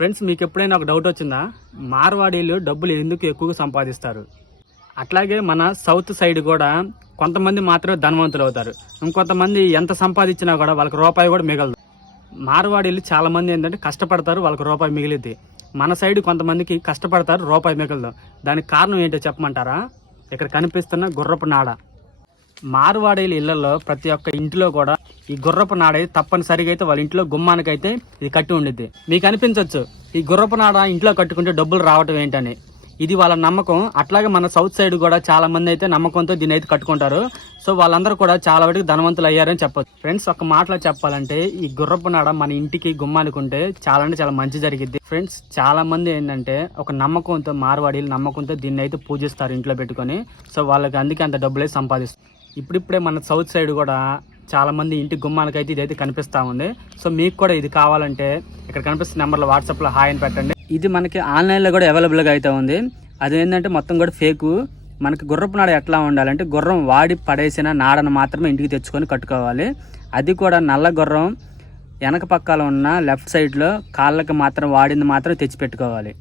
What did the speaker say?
Friends, మీకు ఎప్పుడైనా ఒక డౌట్ వచ్చిందా? మార్వాడీలు డబ్బులు ఎందుకు ఎక్కువగా సంపాదిస్తారు? అట్లాగే మన సౌత్ సైడ్ కూడా కొంతమంది మాత్రమే ధనవంతులు అవుతారు. ఇంకొంతమంది ఎంత సంపాదించినా కూడా వాళ్ళకి రూపాయి కూడా మిగలదు. మార్వాడీలు చాలా మంది ఏంటంటే కష్టపడతారు, వాళ్ళకి రూపాయి మిగిలిద్ది. మన సైడ్ కొంతమందికి కష్టపడతారు, రూపాయి మిగలదు. దానికి కారణం ఏంటో చెప్పమంటారా? ఇక్కడ కనిపిస్తున్న గుర్రపు నాడ. మార్వాడీల ఇళ్లలో ప్రతి ఒక్క ఇంటిలో కూడా ఈ గుర్రపు నాడ అయితే తప్పనిసరిగా అయితే వాళ్ళ ఇంట్లో గుమ్మానికైతే ఇది కట్టి ఉండిద్ది. మీకు అనిపించవచ్చు ఈ గుర్రపు నాడ ఇంట్లో కట్టుకుంటే డబ్బులు రావటం ఏంటని. ఇది వాళ్ళ నమ్మకం. అట్లాగే మన సౌత్ సైడ్ కూడా చాలా మంది అయితే నమ్మకంతో దీన్ని అయితే కట్టుకుంటారు. సో వాళ్ళందరూ కూడా చాలా వరకు ధనవంతులు అయ్యారని చెప్పొచ్చు. ఫ్రెండ్స్, ఒక మాటలో చెప్పాలంటే ఈ గుర్రపు నాడ మన ఇంటికి గుమ్మానికి ఉంటే చాలా అంటే చాలా మంచి జరిగిద్ది. ఫ్రెండ్స్, చాలా మంది ఏంటంటే ఒక నమ్మకంతో మార్వాడీలు నమ్మకంతో దీన్ని అయితే పూజిస్తారు ఇంట్లో పెట్టుకొని. సో వాళ్ళకి అందుకే అంత డబ్బులు అయితే సంపాదిస్తారు. ఇప్పుడిప్పుడే మన సౌత్ సైడ్ కూడా చాలా మంది ఇంటి గుమ్మానికైతే ఇదైతే కనిపిస్తూ ఉంది. సో మీకు కూడా ఇది కావాలంటే ఇక్కడ కనిపిస్తున్న నెంబర్లో వాట్సాప్లో హాయ్ అని పెట్టండి. ఇది మనకి ఆన్లైన్లో కూడా అవైలబుల్గా అయితే ఉంది. అదేంటంటే మొత్తం కూడా ఫేకు. మనకి గుర్రపు నాడ ఎట్లా ఉండాలంటే గుర్రం వాడి పడేసిన నాడను మాత్రమే ఇంటికి తెచ్చుకొని కట్టుకోవాలి. అది కూడా నల్ల గుర్రం వెనక పక్కల ఉన్న లెఫ్ట్ సైడ్లో కాళ్ళకి మాత్రం వాడింది మాత్రం తెచ్చి పెట్టుకోవాలి.